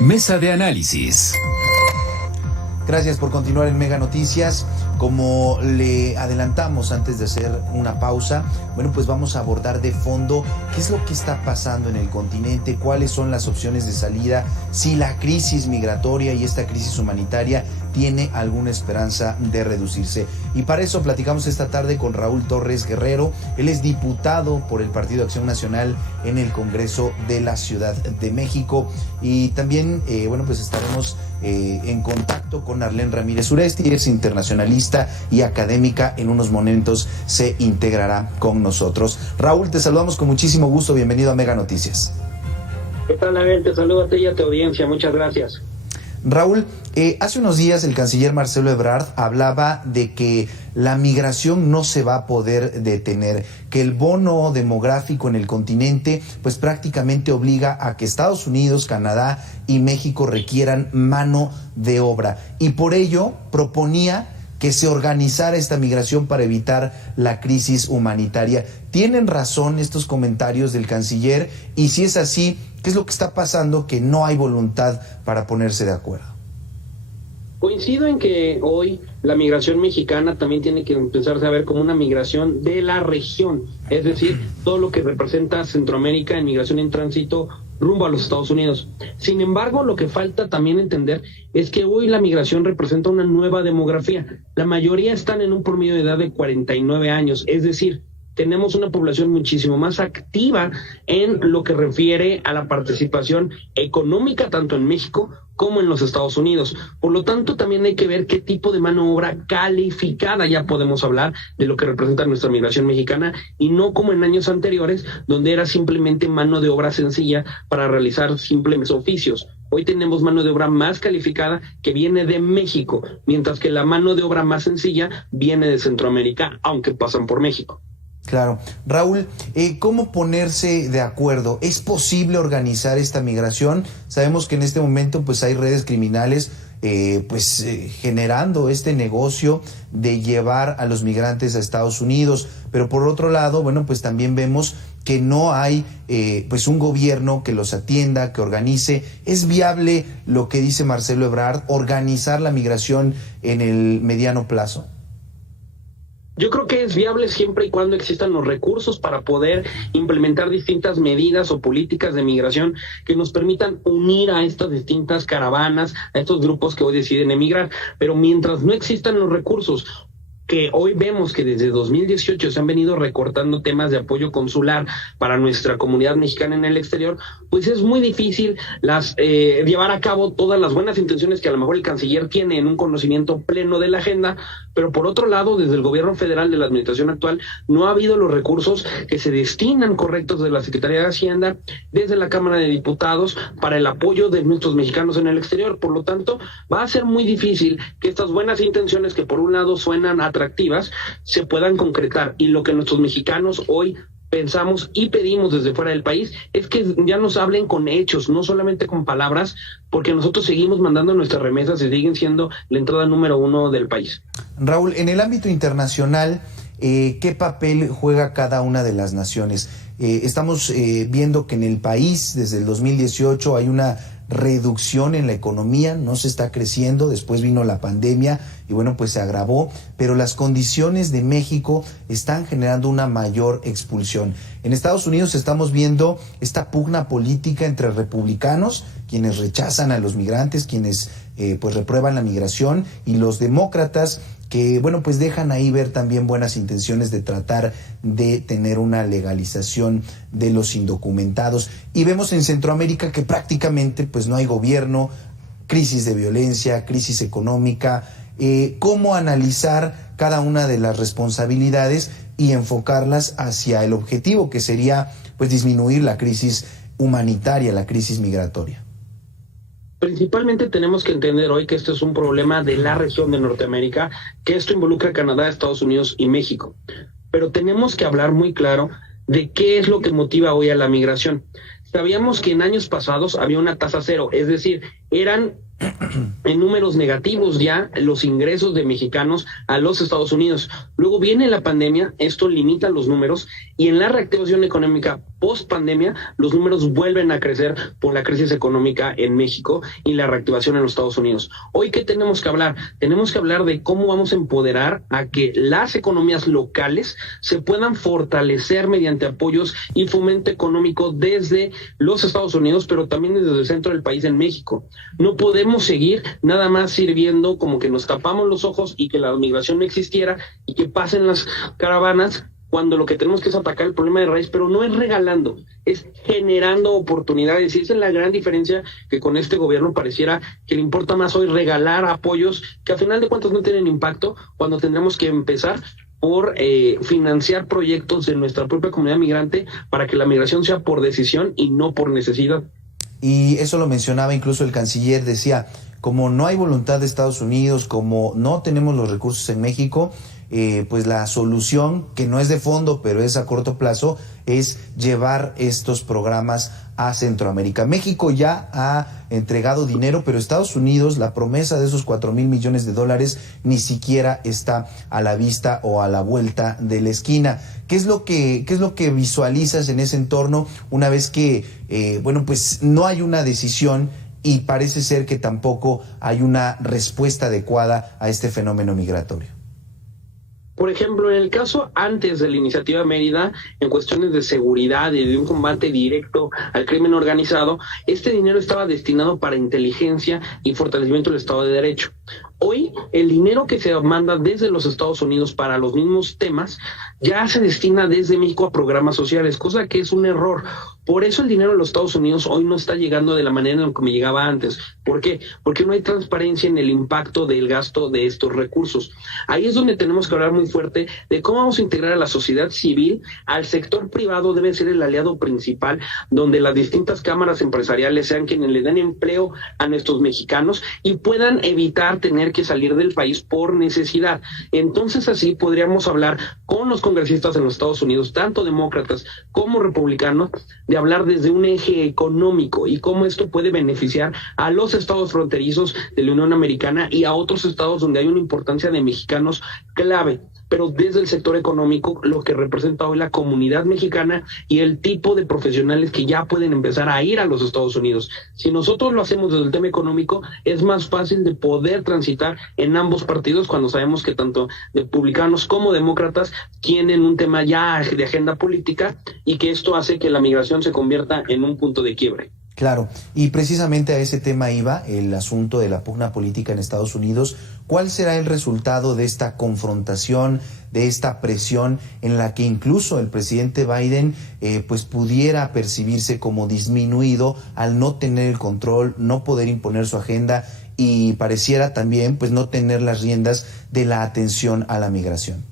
Mesa de análisis. Gracias por continuar en Mega Noticias. Como le adelantamos antes de hacer una pausa, bueno, pues vamos a abordar de fondo qué es lo que está pasando en el continente, cuáles son las opciones de salida, si la crisis migratoria y esta crisis humanitaria tiene alguna esperanza de reducirse. Y para eso platicamos esta tarde con Raúl Torres Guerrero. Él es diputado por el Partido Acción Nacional en el Congreso de la Ciudad de México. Y también, bueno, pues estaremos en contacto con Arlén Ramírez Uresti, es internacionalista y académica. En unos momentos se integrará con nosotros. Raúl, te saludamos con muchísimo gusto. Bienvenido a Mega Noticias. ¿Qué tal, Abel? Te saludo a ti y a tu audiencia. Muchas gracias. Raúl, hace unos días el canciller Marcelo Ebrard hablaba de que la migración no se va a poder detener, que el bono demográfico en el continente pues prácticamente obliga a que Estados Unidos, Canadá y México requieran mano de obra, y por ello proponía que se organizara esta migración para evitar la crisis humanitaria. ¿Tienen razón estos comentarios del canciller? Y si es así, ¿qué es lo que está pasando que no hay voluntad para ponerse de acuerdo? Coincido en que hoy la migración mexicana también tiene que empezarse a ver como una migración de la región, es decir, todo lo que representa Centroamérica en migración en tránsito rumbo a los Estados Unidos. Sin embargo, lo que falta también entender es que hoy la migración representa una nueva demografía. La mayoría están en un promedio de edad de 49 años, es decir, tenemos una población muchísimo más activa en lo que refiere a la participación económica tanto en México como en los Estados Unidos. Por lo tanto, también hay que ver qué tipo de mano de obra calificada ya podemos hablar de lo que representa nuestra migración mexicana, y no como en años anteriores, donde era simplemente mano de obra sencilla para realizar simples oficios. Hoy tenemos mano de obra más calificada que viene de México, mientras que la mano de obra más sencilla viene de Centroamérica, aunque pasan por México. Claro. Raúl, ¿cómo ponerse de acuerdo? ¿Es posible organizar esta migración? Sabemos que en este momento pues hay redes criminales generando este negocio de llevar a los migrantes a Estados Unidos, pero por otro lado, bueno, pues también vemos que no hay pues un gobierno que los atienda, que organice. ¿Es viable lo que dice Marcelo Ebrard, organizar la migración en el mediano plazo? Yo creo que es viable siempre y cuando existan los recursos para poder implementar distintas medidas o políticas de migración que nos permitan unir a estas distintas caravanas, a estos grupos que hoy deciden emigrar. Pero mientras no existan los recursos, que hoy vemos que desde 2018 se han venido recortando temas de apoyo consular para nuestra comunidad mexicana en el exterior, pues es muy difícil llevar a cabo todas las buenas intenciones que a lo mejor el canciller tiene en un conocimiento pleno de la agenda, pero por otro lado, desde el gobierno federal de la administración actual, no ha habido los recursos que se destinan correctos de la Secretaría de Hacienda, desde la Cámara de Diputados, para el apoyo de nuestros mexicanos en el exterior. Por lo tanto, va a ser muy difícil que estas buenas intenciones, que por un lado suenan atractivas, se puedan concretar. Y lo que nuestros mexicanos hoy pensamos y pedimos desde fuera del país es que ya nos hablen con hechos, no solamente con palabras, porque nosotros seguimos mandando nuestras remesas y siguen siendo la entrada número 1 del país. Raúl, en el ámbito internacional, ¿qué papel juega cada una de las naciones? Estamos viendo que en el país desde el 2018 hay una reducción en la economía, no se está creciendo, después vino la pandemia y bueno, pues se agravó, pero las condiciones de México están generando una mayor expulsión. En Estados Unidos estamos viendo esta pugna política entre republicanos, quienes rechazan a los migrantes, quienes pues reprueban la migración, y los demócratas, que bueno, pues dejan ahí ver también buenas intenciones de tratar de tener una legalización de los indocumentados. Y vemos en Centroamérica que prácticamente pues no hay gobierno, crisis de violencia, crisis económica. ¿Cómo analizar cada una de las responsabilidades y enfocarlas hacia el objetivo, que sería pues disminuir la crisis humanitaria, la crisis migratoria? Principalmente tenemos que entender hoy que esto es un problema de la región de Norteamérica, que esto involucra a Canadá, Estados Unidos y México. Pero tenemos que hablar muy claro de qué es lo que motiva hoy a la migración. Sabíamos que en años pasados había una tasa cero, es decir, eran en números negativos ya los ingresos de mexicanos a los Estados Unidos. Luego viene la pandemia, esto limita los números, y en la reactivación económica post pandemia los números vuelven a crecer por la crisis económica en México y la reactivación en los Estados Unidos. Hoy, ¿qué tenemos que hablar? Tenemos que hablar de cómo vamos a empoderar a que las economías locales se puedan fortalecer mediante apoyos y fomento económico desde los Estados Unidos, pero también desde el centro del país en México. No podemos seguir nada más sirviendo como que nos tapamos los ojos y que la migración no existiera y que pasen las caravanas, cuando lo que tenemos que es atacar el problema de raíz, pero no es regalando, es generando oportunidades. Y esa es la gran diferencia, que con este gobierno pareciera que le importa más hoy regalar apoyos que a final de cuentas no tienen impacto, cuando tendremos que empezar por financiar proyectos de nuestra propia comunidad migrante para que la migración sea por decisión y no por necesidad. Y eso lo mencionaba incluso el canciller, decía, como no hay voluntad de Estados Unidos, como no tenemos los recursos en México, pues la solución, que no es de fondo, pero es a corto plazo, es llevar estos programas a Centroamérica. México ya ha entregado dinero, pero Estados Unidos, la promesa de esos $4,000 millones ni siquiera está a la vista o a la vuelta de la esquina. ¿Qué es lo que visualizas en ese entorno una vez que, pues no hay una decisión y parece ser que tampoco hay una respuesta adecuada a este fenómeno migratorio? Por ejemplo, en el caso antes de la iniciativa Mérida, en cuestiones de seguridad y de un combate directo al crimen organizado, este dinero estaba destinado para inteligencia y fortalecimiento del Estado de Derecho. Hoy, el dinero que se manda desde los Estados Unidos para los mismos temas ya se destina desde México a programas sociales, cosa que es un error. Por eso el dinero de los Estados Unidos hoy no está llegando de la manera en que me llegaba antes. ¿Por qué? Porque no hay transparencia en el impacto del gasto de estos recursos. Ahí es donde tenemos que hablar muy fuerte de cómo vamos a integrar a la sociedad civil. Al sector privado debe ser el aliado principal, donde las distintas cámaras empresariales sean quienes le den empleo a nuestros mexicanos y puedan evitar tener que salir del país por necesidad. Entonces así podríamos hablar con los congresistas en los Estados Unidos, tanto demócratas como republicanos, de hablar desde un eje económico y cómo esto puede beneficiar a los estados fronterizos de la Unión Americana y a otros estados donde hay una importancia de mexicanos clave, pero desde el sector económico, lo que representa hoy la comunidad mexicana y el tipo de profesionales que ya pueden empezar a ir a los Estados Unidos. Si nosotros lo hacemos desde el tema económico, es más fácil de poder transitar en ambos partidos, cuando sabemos que tanto republicanos como demócratas tienen un tema ya de agenda política y que esto hace que la migración se convierta en un punto de quiebre. Claro, y precisamente a ese tema iba el asunto de la pugna política en Estados Unidos. ¿Cuál será el resultado de esta confrontación, de esta presión en la que incluso el presidente Biden pues pudiera percibirse como disminuido al no tener el control, no poder imponer su agenda y pareciera también pues no tener las riendas de la atención a la migración?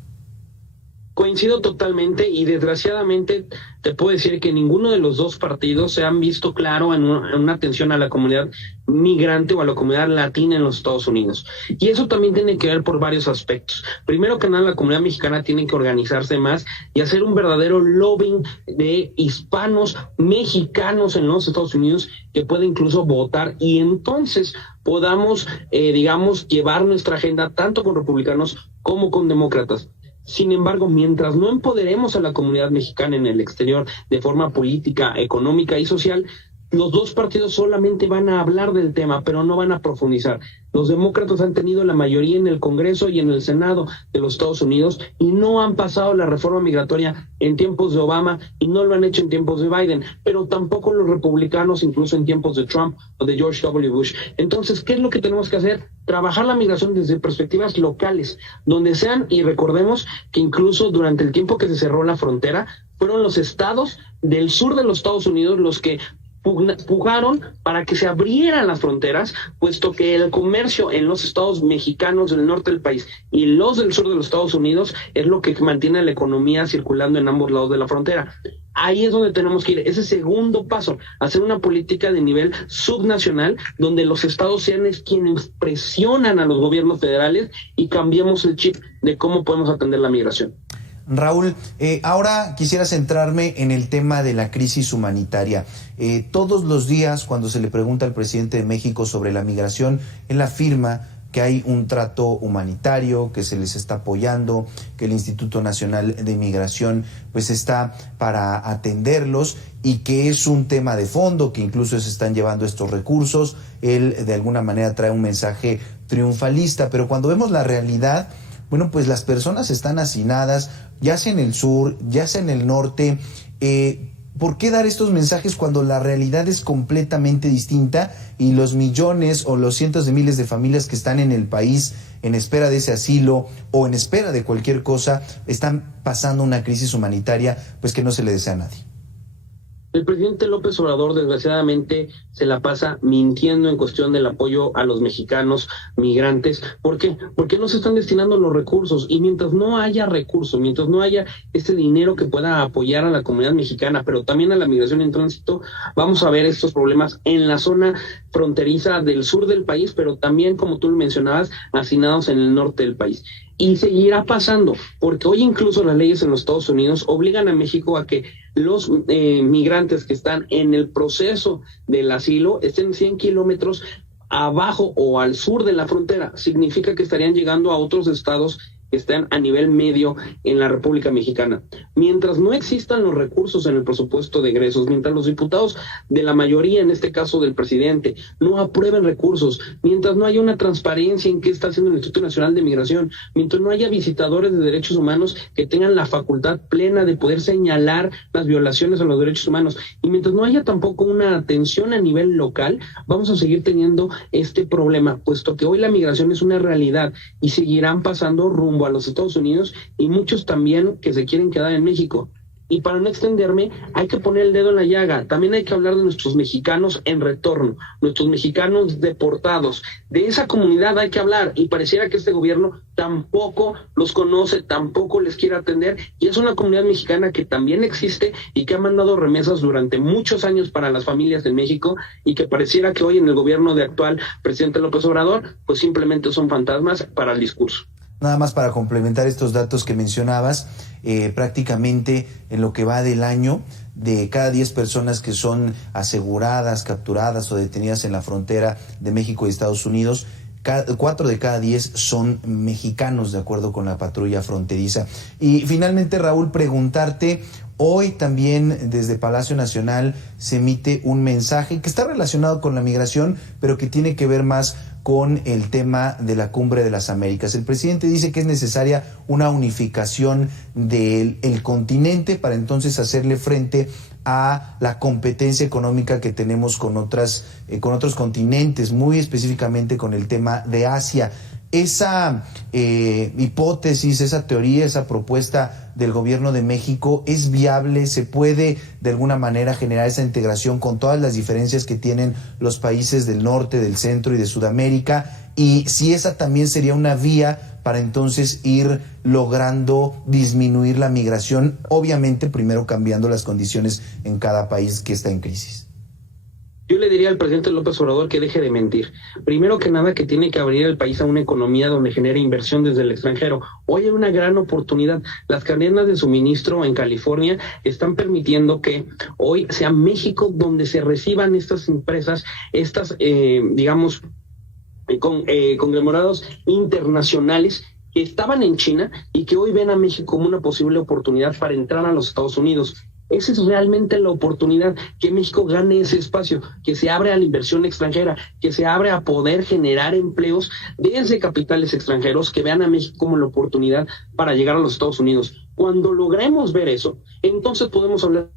Coincido totalmente y desgraciadamente te puedo decir que ninguno de los dos partidos se han visto claro en una atención a la comunidad migrante o a la comunidad latina en los Estados Unidos. Y eso también tiene que ver por varios aspectos. Primero que nada, la comunidad mexicana tiene que organizarse más y hacer un verdadero lobbying de hispanos mexicanos en los Estados Unidos que pueda incluso votar, y entonces podamos, llevar nuestra agenda tanto con republicanos como con demócratas. Sin embargo, mientras no empoderemos a la comunidad mexicana en el exterior de forma política, económica y social, los dos partidos solamente van a hablar del tema, pero no van a profundizar. Los demócratas han tenido la mayoría en el Congreso y en el Senado de los Estados Unidos y no han pasado la reforma migratoria en tiempos de Obama y no lo han hecho en tiempos de Biden, pero tampoco los republicanos incluso en tiempos de Trump o de George W. Bush. Entonces, ¿qué es lo que tenemos que hacer? Trabajar la migración desde perspectivas locales, donde sean, y recordemos que incluso durante el tiempo que se cerró la frontera, fueron los estados del sur de los Estados Unidos los que pujaron para que se abrieran las fronteras, puesto que el comercio en los estados mexicanos del norte del país y los del sur de los Estados Unidos es lo que mantiene la economía circulando en ambos lados de la frontera. Ahí es donde tenemos que ir, ese segundo paso, hacer una política de nivel subnacional, donde los estados sean quienes presionan a los gobiernos federales y cambiemos el chip de cómo podemos atender la migración. Raúl, ahora quisiera centrarme en el tema de la crisis humanitaria. Todos los días, cuando se le pregunta al presidente de México sobre la migración, él afirma que hay un trato humanitario, que se les está apoyando, que el Instituto Nacional de Migración pues está para atenderlos y que es un tema de fondo, que incluso se están llevando estos recursos. Él de alguna manera trae un mensaje triunfalista, pero cuando vemos la realidad, bueno, pues las personas están hacinadas, ya sea en el sur, ya sea en el norte. ¿Por qué dar estos mensajes cuando la realidad es completamente distinta y los millones o los cientos de miles de familias que están en el país en espera de ese asilo o en espera de cualquier cosa están pasando una crisis humanitaria pues que no se le desea a nadie? El presidente López Obrador, desgraciadamente, se la pasa mintiendo en cuestión del apoyo a los mexicanos migrantes. ¿Por qué? Porque no se están destinando los recursos, y mientras no haya recursos, mientras no haya este dinero que pueda apoyar a la comunidad mexicana, pero también a la migración en tránsito, vamos a ver estos problemas en la zona fronteriza del sur del país, pero también, como tú lo mencionabas, hacinados en el norte del país. Y seguirá pasando, porque hoy incluso las leyes en los Estados Unidos obligan a México a que los migrantes que están en el proceso del asilo estén 100 kilómetros abajo o al sur de la frontera. Significa que estarían llegando a otros estados que están a nivel medio en la República Mexicana. Mientras no existan los recursos en el presupuesto de egresos, mientras los diputados de la mayoría, en este caso del presidente, no aprueben recursos, mientras no haya una transparencia en qué está haciendo el Instituto Nacional de Migración, mientras no haya visitadores de derechos humanos que tengan la facultad plena de poder señalar las violaciones a los derechos humanos, y mientras no haya tampoco una atención a nivel local, vamos a seguir teniendo este problema, puesto que hoy la migración es una realidad y seguirán pasando rumbo a los Estados Unidos, y muchos también que se quieren quedar en México. Y para no extenderme, hay que poner el dedo en la llaga. También hay que hablar de nuestros mexicanos en retorno, nuestros mexicanos deportados. De esa comunidad hay que hablar, y pareciera que este gobierno tampoco los conoce, tampoco les quiere atender, y es una comunidad mexicana que también existe y que ha mandado remesas durante muchos años para las familias en México, y que pareciera que hoy en el gobierno de actual presidente López Obrador, pues simplemente son fantasmas para el discurso. Nada más para complementar estos datos que mencionabas, prácticamente en lo que va del año, de cada 10 personas que son aseguradas, capturadas o detenidas en la frontera de México y Estados Unidos, 4 de cada 10 son mexicanos, de acuerdo con la patrulla fronteriza. Y finalmente, Raúl, preguntarte, hoy también desde Palacio Nacional se emite un mensaje que está relacionado con la migración, pero que tiene que ver más con el tema de la Cumbre de las Américas. El presidente dice que es necesaria una unificación del continente para entonces hacerle frente a la competencia económica que tenemos con otros continentes, muy específicamente con el tema de Asia. Esa hipótesis, esa teoría, esa propuesta del gobierno de México es viable, se puede de alguna manera generar esa integración con todas las diferencias que tienen los países del norte, del centro y de Sudamérica, y si esa también sería una vía para entonces ir logrando disminuir la migración, obviamente primero cambiando las condiciones en cada país que está en crisis. Yo le diría al presidente López Obrador que deje de mentir. Primero que nada, que tiene que abrir el país a una economía donde genere inversión desde el extranjero. Hoy hay una gran oportunidad. Las cadenas de suministro en California están permitiendo que hoy sea México donde se reciban estas empresas, conglomerados internacionales que estaban en China y que hoy ven a México como una posible oportunidad para entrar a los Estados Unidos. Esa es realmente la oportunidad, que México gane ese espacio, que se abre a la inversión extranjera, que se abre a poder generar empleos desde capitales extranjeros que vean a México como la oportunidad para llegar a los Estados Unidos. Cuando logremos ver eso, entonces podemos hablar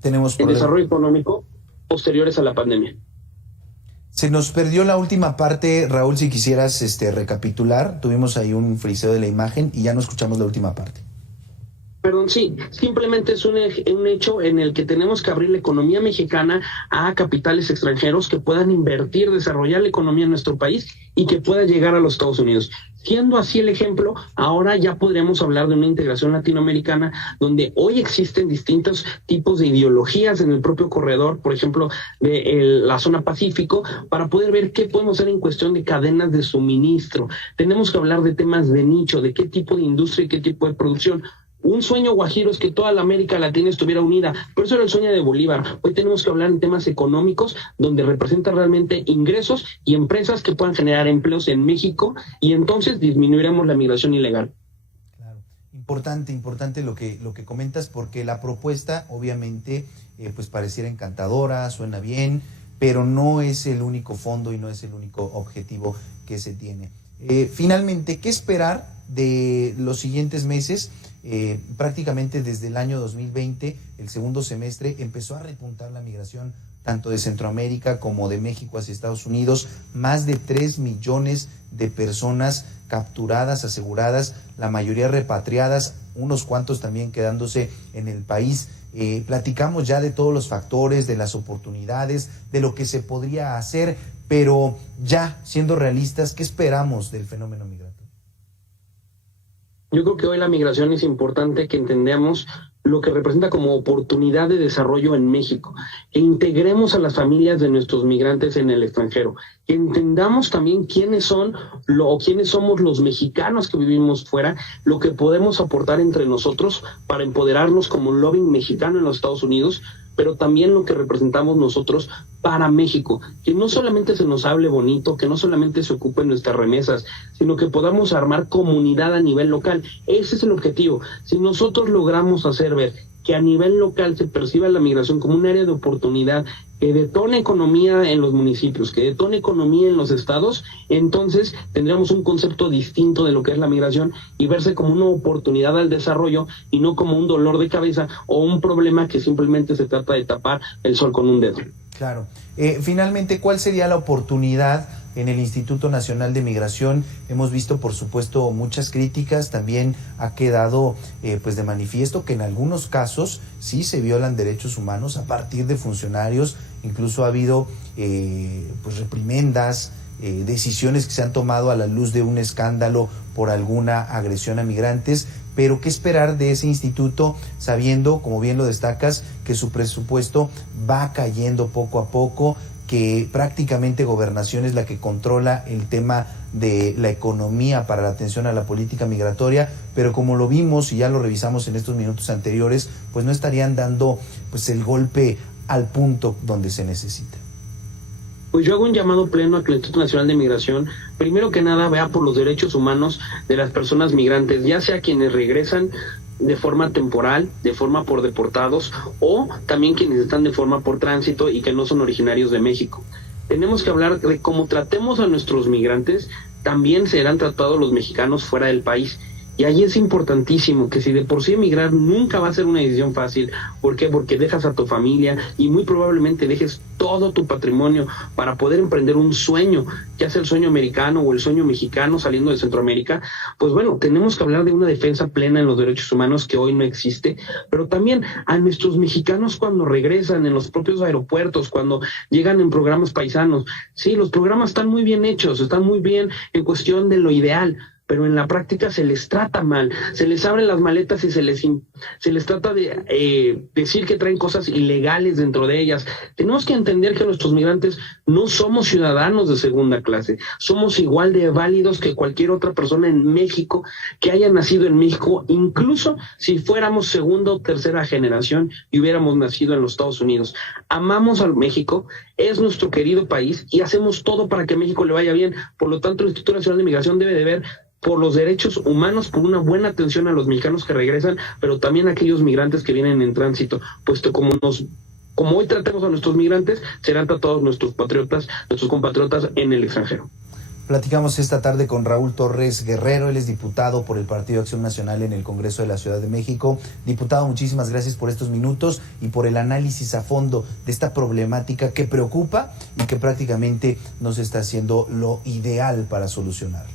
del desarrollo económico posteriores a la pandemia. Se nos perdió la última parte, Raúl, si quisieras recapitular. Tuvimos ahí un friseo de la imagen y ya no escuchamos la última parte. Perdón, sí, simplemente es un hecho en el que tenemos que abrir la economía mexicana a capitales extranjeros que puedan invertir, desarrollar la economía en nuestro país y que pueda llegar a los Estados Unidos. Siendo así el ejemplo, ahora ya podríamos hablar de una integración latinoamericana donde hoy existen distintos tipos de ideologías en el propio corredor, por ejemplo, de la zona Pacífico, para poder ver qué podemos hacer en cuestión de cadenas de suministro. Tenemos que hablar de temas de nicho, de qué tipo de industria y qué tipo de producción. Un sueño guajiro es que toda la América Latina estuviera unida, pero eso era el sueño de Bolívar. Hoy tenemos que hablar en temas económicos donde representa realmente ingresos y empresas que puedan generar empleos en México y entonces disminuiremos la migración ilegal. Claro, importante lo que comentas, porque la propuesta obviamente pues pareciera encantadora, suena bien, pero no es el único fondo y no es el único objetivo que se tiene. Finalmente, ¿qué esperar de los siguientes meses? Prácticamente desde el año 2020, el segundo semestre, empezó a repuntar la migración tanto de Centroamérica como de México hacia Estados Unidos. Más de 3 millones de personas capturadas, aseguradas, la mayoría repatriadas, unos cuantos también quedándose en el país. Platicamos ya de todos los factores, de las oportunidades, de lo que se podría hacer, pero ya siendo realistas, ¿qué esperamos del fenómeno migratorio? Yo creo que hoy la migración es importante que entendamos lo que representa como oportunidad de desarrollo en México, que integremos a las familias de nuestros migrantes en el extranjero, que entendamos también quiénes somos los mexicanos que vivimos fuera, lo que podemos aportar entre nosotros para empoderarnos como un lobby mexicano en los Estados Unidos, pero también lo que representamos nosotros para México, que no solamente se nos hable bonito, que no solamente se ocupen nuestras remesas, sino que podamos armar comunidad a nivel local. Ese es el objetivo. Si nosotros logramos hacer ver que a nivel local se perciba la migración como un área de oportunidad, que detone economía en los municipios, que detone economía en los estados, entonces tendríamos un concepto distinto de lo que es la migración y verse como una oportunidad al desarrollo y no como un dolor de cabeza o un problema que simplemente se trata de tapar el sol con un dedo. Claro. Finalmente, ¿cuál sería la oportunidad en el Instituto Nacional de Migración? Hemos visto, por supuesto, muchas críticas. También ha quedado pues de manifiesto que en algunos casos sí se violan derechos humanos a partir de funcionarios. Incluso ha habido pues reprimendas, decisiones que se han tomado a la luz de un escándalo por alguna agresión a migrantes. Pero ¿qué esperar de ese instituto sabiendo, como bien lo destacas, que su presupuesto va cayendo poco a poco, que prácticamente Gobernación es la que controla el tema de la economía para la atención a la política migratoria, pero como lo vimos y ya lo revisamos en estos minutos anteriores, pues no estarían dando pues el golpe al punto donde se necesita? Pues yo hago un llamado pleno a que el Instituto Nacional de Migración, primero que nada, vea por los derechos humanos de las personas migrantes, ya sea quienes regresan de forma temporal, de forma por deportados, o también quienes están de forma por tránsito y que no son originarios de México. Tenemos que hablar de cómo tratemos a nuestros migrantes, también serán tratados los mexicanos fuera del país. Y ahí es importantísimo que si de por sí emigrar nunca va a ser una decisión fácil. ¿Por qué? Porque dejas a tu familia y muy probablemente dejes todo tu patrimonio para poder emprender un sueño, ya sea el sueño americano o el sueño mexicano saliendo de Centroamérica. Pues bueno, tenemos que hablar de una defensa plena en los derechos humanos que hoy no existe, pero también a nuestros mexicanos cuando regresan en los propios aeropuertos, cuando llegan en programas paisanos. Sí, los programas están muy bien hechos, están muy bien en cuestión de lo ideal, pero en la práctica se les trata mal, se les abren las maletas y se les trata de decir que traen cosas ilegales dentro de ellas. Tenemos que entender que nuestros migrantes no somos ciudadanos de segunda clase, somos igual de válidos que cualquier otra persona en México que haya nacido en México, incluso si fuéramos segunda o tercera generación y hubiéramos nacido en los Estados Unidos. Amamos a México, es nuestro querido país y hacemos todo para que México le vaya bien. Por lo tanto, el Instituto Nacional de Migración debe de ver por los derechos humanos, por una buena atención a los mexicanos que regresan, pero también a aquellos migrantes que vienen en tránsito, puesto como hoy tratemos a nuestros migrantes, serán tratados nuestros compatriotas en el extranjero. Platicamos esta tarde con Raúl Torres Guerrero, él es diputado por el Partido Acción Nacional en el Congreso de la Ciudad de México. Diputado, muchísimas gracias por estos minutos y por el análisis a fondo de esta problemática que preocupa y que prácticamente no se está haciendo lo ideal para solucionarlo.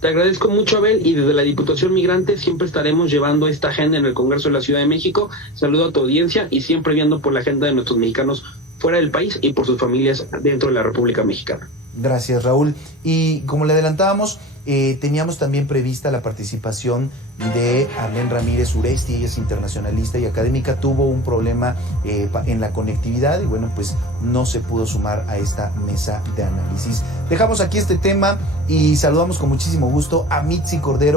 Te agradezco mucho, Abel, y desde la Diputación Migrante siempre estaremos llevando esta agenda en el Congreso de la Ciudad de México. Saludo a tu audiencia y siempre viendo por la agenda de nuestros mexicanos fuera del país y por sus familias dentro de la República Mexicana. Gracias, Raúl. Y como le adelantábamos, teníamos también prevista la participación de Arlene Ramírez Uresti. Ella es internacionalista y académica, tuvo un problema en la conectividad y bueno, pues no se pudo sumar a esta mesa de análisis. Dejamos aquí este tema y saludamos con muchísimo gusto a Mitzi Cordero.